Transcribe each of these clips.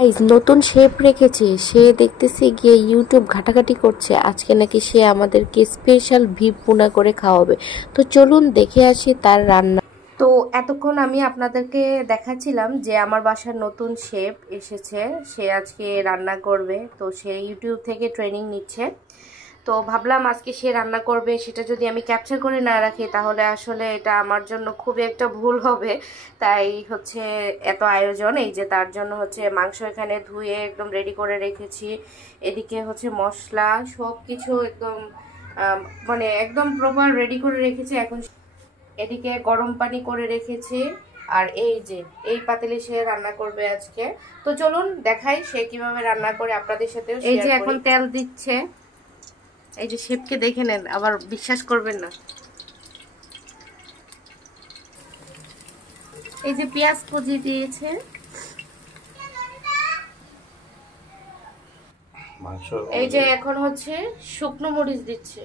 Guys নতুন chef রেখেছে, সে দেখতেছি গিয়ে ইউটিউব ঘাটাঘাটি করছে। আজকে নাকি সে আমাদেরকে স্পেশাল ভিপ ভুনা করে খাওয়াবে। তো চলুন দেখে আসি তার রান্না। তো এতক্ষণ আমি আপনাদেরকে দেখাচ্ছিলাম যে আমার বাসার নতুন শেফ এসেছে, সে আজকে রান্না করবে। তো সে ইউটিউব থেকে ট্রেনিং নিচ্ছে। তো ভাবলাম আজকে সে রান্না করবে, সেটা যদি আমি ক্যাপচার করে না রাখি তাহলে আসলে এটা আমার জন্য খুবই একটা ভুল হবে। তাই হচ্ছে এত আয়োজন, এই যে তার জন্য হচ্ছে মাংস এখানে ধুয়ে একদম রেডি করে রেখেছি। এদিকে হচ্ছে মশলা সব কিছু একদম মানে একদম প্রপার রেডি করে রেখেছি। এখন এদিকে গরম পানি করে রেখেছি। আর এই যে এই পাতিলে সে রান্না করবে আজকে। তো চলুন দেখাই সে কিভাবে রান্না করে আপনাদের সাথে। এই যে এখন তেল দিচ্ছে, এই যে শেফকে দেখে নেন, আবার বিশ্বাস করবেন না। এই যে পেঁয়াজ কুচি দিয়েছে, এই যে এখন হচ্ছে শুকনো মরিচ দিচ্ছে।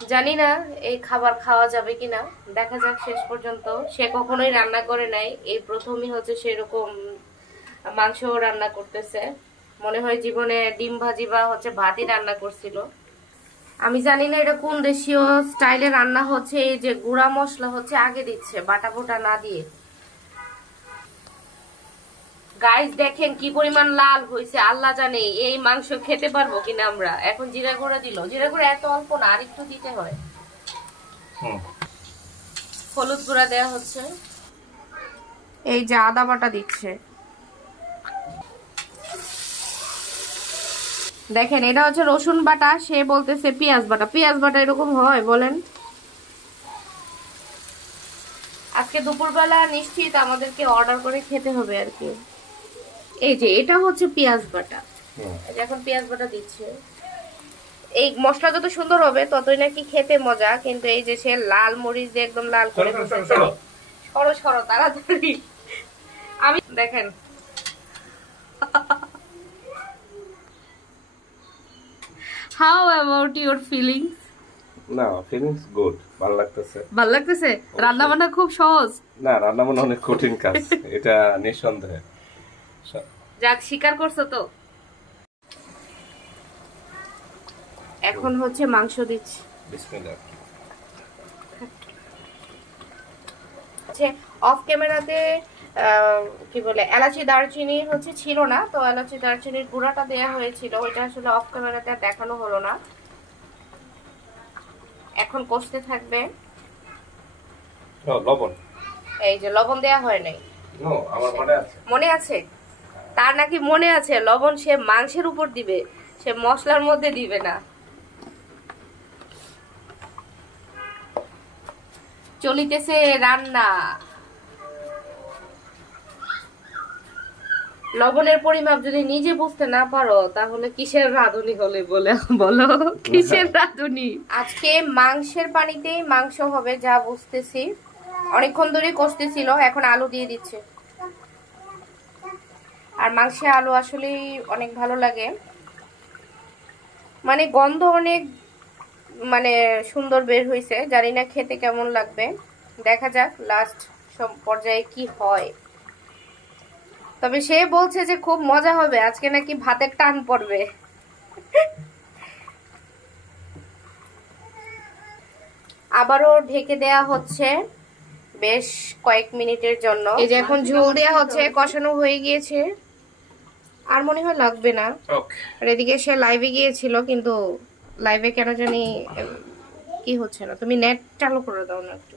জানি না এই খাবার খাওয়া যাবে কিনা, দেখা যাক শেষ পর্যন্ত। সে কখনোই রান্না করে নাই, এই প্রথমই হচ্ছে সেরকম মাংস রান্না করতেছে। মনে হয় জীবনে ডিম ভাজি বা হচ্ছে ভাতই রান্না করছিল। আমি জানি না এটা কোন দেশীয় স্টাইলে রান্না হচ্ছে। এই যে গুঁড়া মশলা হচ্ছে আগে দিচ্ছে, বাটা বোটা না দিয়ে। গাইস দেখেন কি পরিমাণ লাল হয়েছে, আল্লাহ জানে এই মাংস খেতে পারবো কিনা আমরা। এখন জিরা গুঁড়া দিল, জিরা গুঁড়া এত অল্প না, আরেকটু দিতে হয়। হলুদ গুঁড়া দেওয়া হচ্ছে, এই যে আদা বাটা দিচ্ছে। দেখেন এটা হচ্ছে রসুন বাটা, সে বলতেছে পেঁয়াজ বাটা। পেঁয়াজ বাটা এরকম হয় বলেন? আজকে দুপুরবেলা নিশ্চিত আমাদেরকে অর্ডার করে খেতে হবে আর কি। এই যে এটা হচ্ছে পেঁয়াজ বাটা, এখন পেঁয়াজ বাটা দিচ্ছে। এই মশলা যত সুন্দর হবে ততই নাকি খেতে মজা। কিন্তু এই যে সে লাল মরিচ দিয়ে একদম লাল করে সরো সরো তাড়াতাড়ি। আমি দেখেন How about your feelings? না, ফিলিংস গুড, ভালো লাগতেছে। ভালো লাগতেছে? রান্না বান্না খুব সহজ না, রান্না বান্না অনেক কঠিন কাজ, এটা নিঃসন্দেহে। যাক স্বীকার করছো তো। এখন হচ্ছে মাংস দিচ্ছি। বিসমিল্লাহ। অফ ক্যামেরাতে কি বলে এলাচি দারচিনি হচ্ছে ছিল না, তো এলাচি দারচিনির গুঁড়াটা দেয়া হয়েছিল, ওইটা আসলে অফ ক্যামেরাতে দেখানো হলো না। এখন কষতে থাকবে। লবণ, এই যে লবণ দেয়া হয় নাই। আমার মনে আছে। মনে আছে? তার নাকি মনে আছে লবণ সে মাংসের উপর দিবে, সে মশলার মধ্যে দিবে না। চলিতেছে রান্না। লবণের পরিমাপ যদি নিজে বুঝতে না পারো তাহলে কিসের রাঁধুনি হলে বলো কিসের রাঁধুনি? আজকে মাংসের পানিতেই মাংস হবে যা বুঝতেছি। অনেকক্ষণ ধরে কষতেছিল, এখন আলু দিয়ে দিচ্ছে। আর মাংসে আলু আসলেই অনেক ভালো লাগে, মানে গন্ধ অনেক মানে সুন্দর বের হয়েছে। জানি না খেতে কেমন লাগবে, দেখা যাক লাস্ট সব পর্যায়ে কি হয়। তবে সে বলছে যে খুব মজা হবে, আজকে নাকি ভাতের টান পড়বে। আবারও ঢেকে দেয়া হচ্ছে বেশ কয়েক মিনিটের জন্য। এই যে এখন ঝোল দেয়া হচ্ছে, কষানো হয়ে গিয়েছে, আর মনে হয় লাগবে না। আর এদিকে সে লাইভে গিয়েছিল, কিন্তু লাইভে কেন জানি কি হচ্ছে না। তুমি নেট চালু করে দাও না একটু,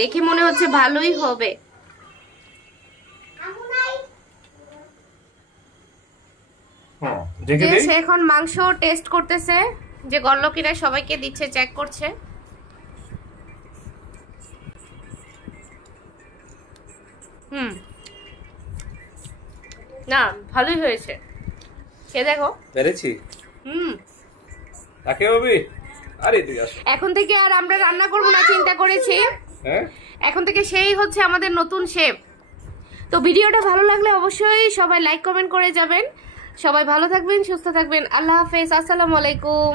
দেখি মনে হচ্ছে ভালোই হবে। এখন মাংস টেস্ট করতেছে যে গলল কিনা, সবাইকে দিচ্ছে, চেক করছে। না ভালোই হয়েছে, খেয়ে দেখো। পেরেছি। তাকে হবে। আরে তুই আসো। এখন থেকে আর আমরা রান্না করব না চিন্তা করেছি। এখন থেকে সেই হচ্ছে আমাদের নতুন শেফ। তো ভিডিওটা ভালো লাগলে অবশ্যই সবাই লাইক কমেন্ট করে যাবেন। সবাই ভালো থাকবেন, সুস্থ থাকবেন। আল্লাহ হাফেজ, আসসালামু আলাইকুম।